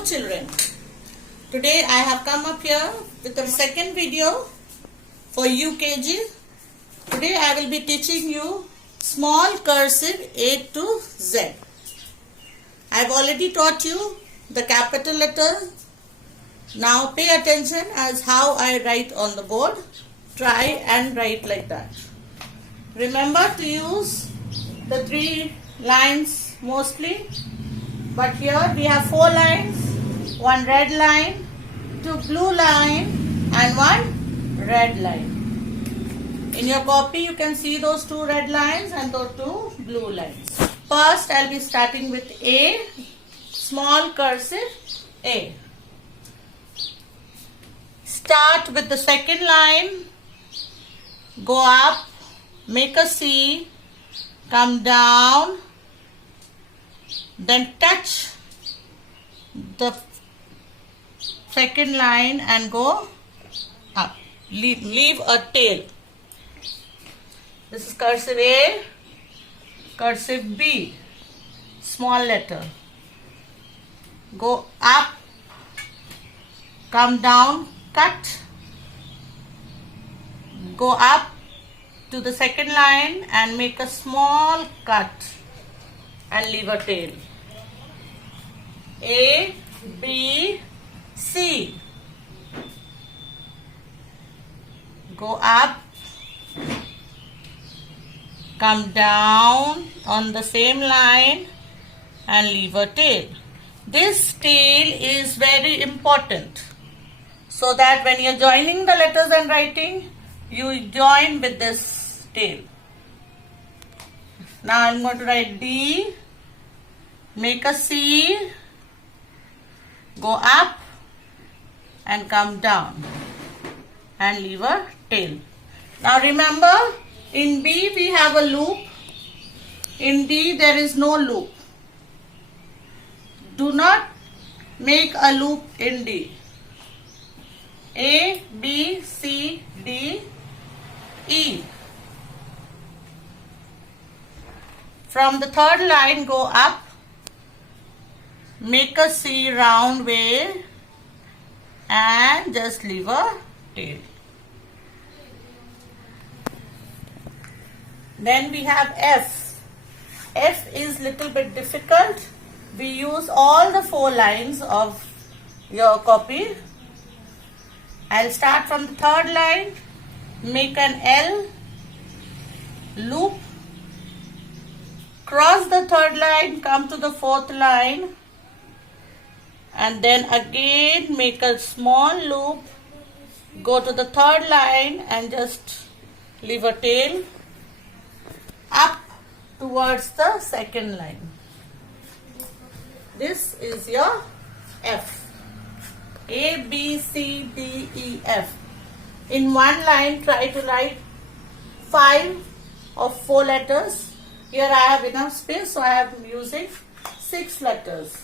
Hello children, today I have come up here with the second video for UKG. Today I will be teaching you small cursive A to Z. I have already taught you the capital letter. Now pay attention as how I write on the board. Try and write like that. Remember to use the 3 lines mostly. But here we have 4 lines, 1 red line, 2 blue line and 1 red line. In your copy you can see those 2 red lines and those 2 blue lines. First I will be starting with A, small cursive A. Start with the second line, go up, make a C, come down, then touch the second line and go up. Leave a tail. This is cursive A, cursive B, small letter. Go up, come down, cut, go up to the second line and make a small cut and leave a tail. A, B, C. Go up, come down on the same line and leave a tail. This tail is very important so that when you are joining the letters and writing, you join with this tail. Now I am going to write D, make a C, go up and come down and leave a tail. Now remember, in B we have a loop, in D there is no loop. Do not make a loop in D. A, B, C, D, E. From the third line go up, make a C round way and just leave a tail. Then we have F. F is little bit difficult. We use all the 4 lines of your copy. I'll start from the third line, make an L, loop, cross the third line, come to the fourth line and then again make a small loop, go to the third line and just leave a tail up towards the second line. This is your F. A, B, C, D, E, F. In one line try to write 5 of 4 letters. Here I have enough space, so I am using 6 letters.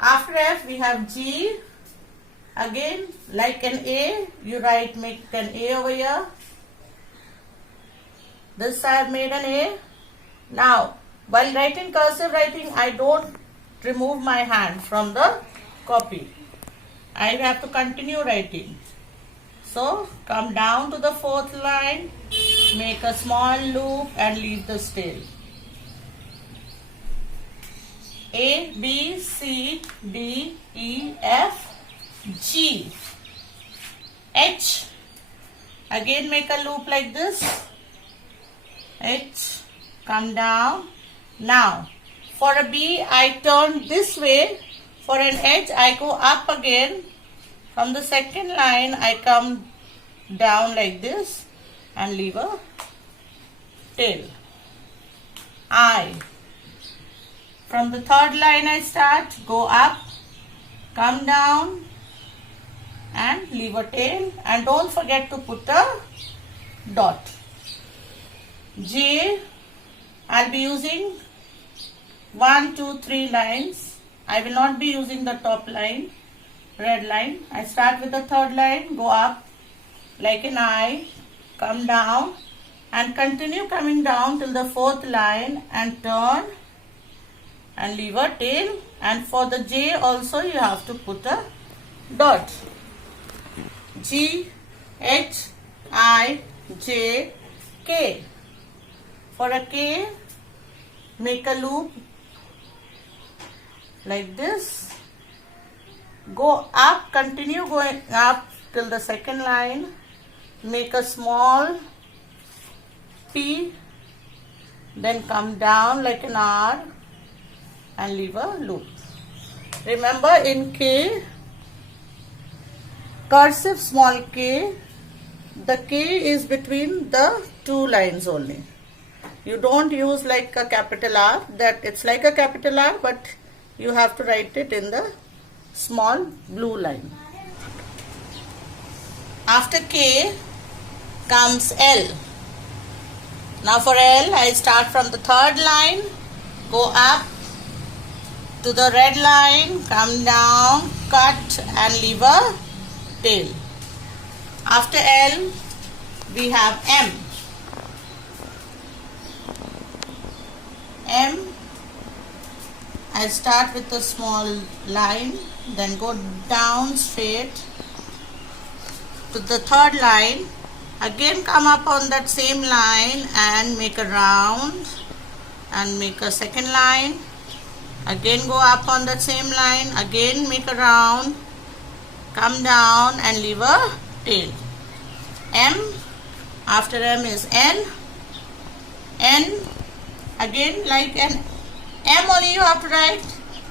After F we have G. Again like an A, you write, make an A over here. This I have made an A. Now while writing cursive writing, I don't remove my hand from the copy. I have to continue writing. So come down to the fourth line, make a small loop and leave the tail. A, B, C, D, E, F, G, H. Again make a loop like this. H, come down. Now for a B I turn this way. For an H I go up again. From the second line I come down like this and leave a tail. I. From the third line I start, go up, come down and leave a tail and don't forget to put a dot. J, I'll be using 1, 2, 3 lines. I will not be using the top line, red line. I start with the third line, go up like an I, come down and continue coming down till the fourth line and turn and leave a tail, and for the J also you have to put a dot. G, H, I, J, K. For a K, make a loop like this. Go up, continue going up till the second line. Make a small P, then come down like an R and leave a loop. Remember, in K, cursive small k, the K is between the two lines only. You don't use like a capital R, that it's like a capital R, but you have to write it in the small blue line. After K comes L. Now for L, I start from the third line, go up to the red line, come down, cut and leave a tail. After L, we have M. M, I start with a small line, then go down straight to the third line, again come up on that same line and make a round and make a second line, again go up on that same line, again make a round, come down and leave a tail. M, after M is N, N, again like an M only you have to write.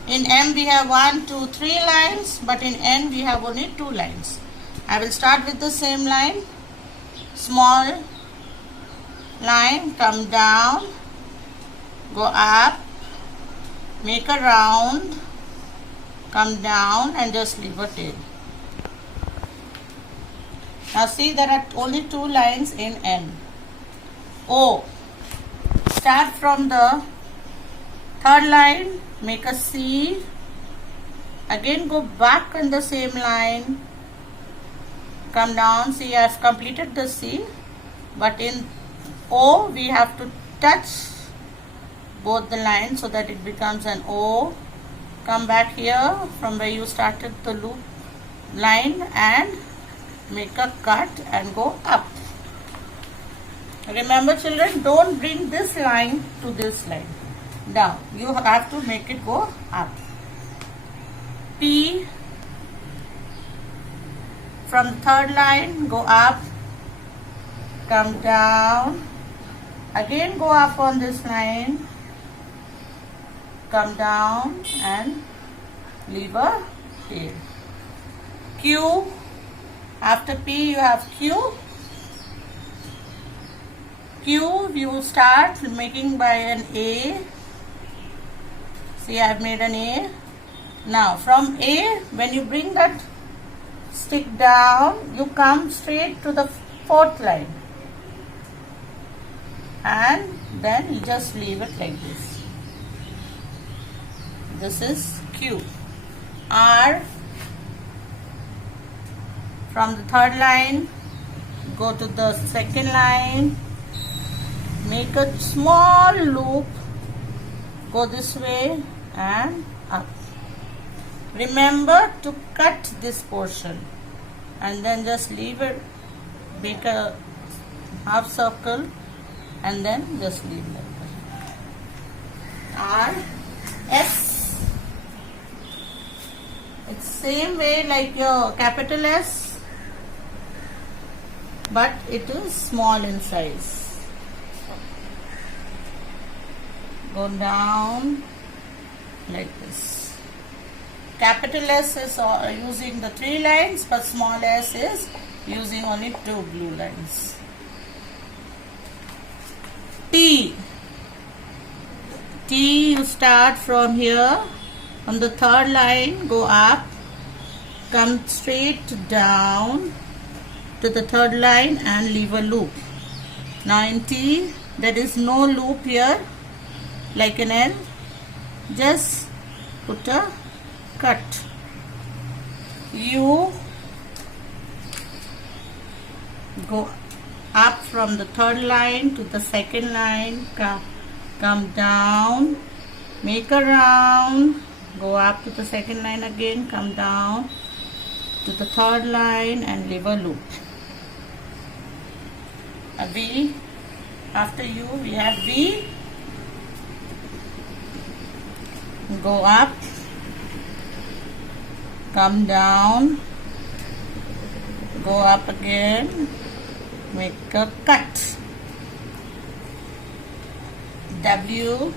In M we have 1, 2, 3 lines, but in N we have only 2 lines. I will start with the same line, small line, come down, go up, make a round, come down and just leave a tail. Now see, there are only 2 lines in N. O, start from the third line, make a C, again go back on the same line, come down. See, I have completed the C, but in O we have to touch both the lines so that it becomes an O. Come back here from where you started the loop line and make a cut and go up. Remember children, don't bring this line to this line down. You have to make it go up. P, from the third line, go up, come down, again go up on this line, come down and leave a tail. Q, after P you have Q. Q you start making by an A. See, I have made an A. Now from A, when you bring that stick down, you come straight to the fourth line and then you just leave it like this. This is Q. R, from the third line, go to the second line, make a small loop, go this way and up. Remember to cut this portion and then just leave it, make a half circle and then just leave it like that. R, S, it's same way like your capital S, but it is small in size. Go down like this. Capital S is using the 3 lines, but small s is using only 2 blue lines. T. T, you start from here, on the third line, go up, come straight down to the third line and leave a loop. Now in T, there is no loop here, like an L, just put a cut. U, go up from the third line to the second line, come down, Make a round, go up to the second line again, come down to the third line and leave a loop. A V, after U we have V, go up, come down, go up again, make a cut. W,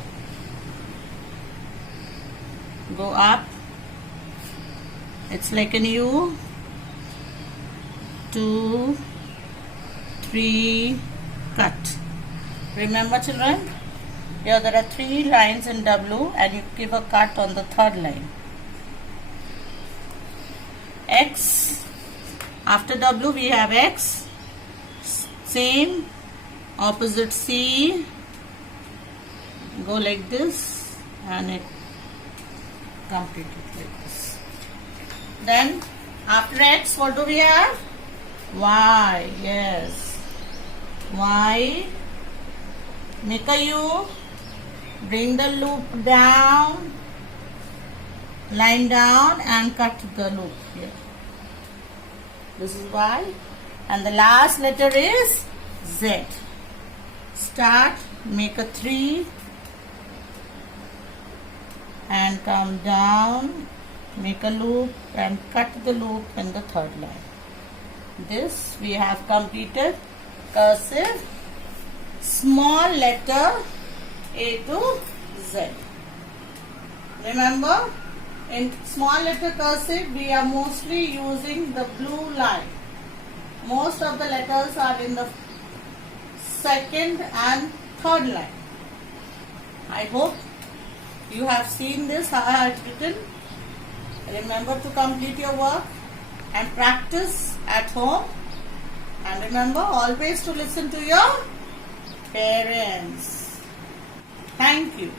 go up, it's like an U, 2, 3, cut. Remember children, here there are 3 lines in W and you give a cut on the third line. X, after W we have X, same, opposite C, go like this and it completed like this. Then after X what do we have? Y, yes, Y, make a U, bring the loop down, line down and cut the loop here. This is Y and the last letter is Z. Start, make a 3 and come down, make a loop and cut the loop in the third line. This we have completed cursive small letter A to Z. Remember, in small letter cursive we are mostly using the blue line. Most of the letters are in the second and third line. I hope you have seen this, how I have written. Remember to complete your work and practice at home. And remember always to listen to your parents. Thank you.